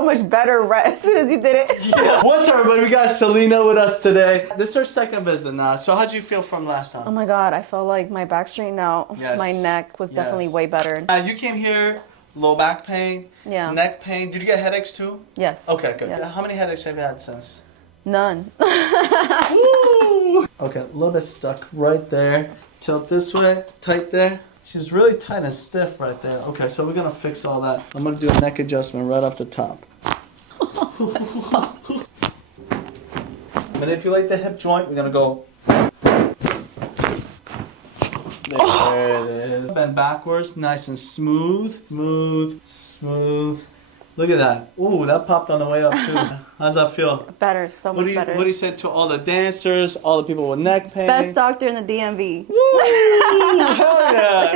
so much better right as soon as you did it. Yeah. What's up, everybody? We got Selena with us today. This is her second visit now. So how'd you feel from last time? Oh my God, I felt like my back straightened out. Yes. My neck was definitely way better. You came here, low back pain, neck pain. Did you get headaches too? Yes. Okay, good. Yeah. How many headaches have you had since? None. Woo! Okay, a little bit stuck right there. Tilt this way, tight there. She's really tight and stiff right there. Okay, so we're gonna fix all that. I'm gonna do a neck adjustment right off the top. Manipulate the hip joint. We're gonna go. There it is. Bend backwards, nice and smooth, smooth. Look at that. Ooh, that popped on the way up too. How's that feel? Better, so much better. What do you say to all the dancers, all the people with neck pain? Best doctor in the DMV. Woo! Hell yeah!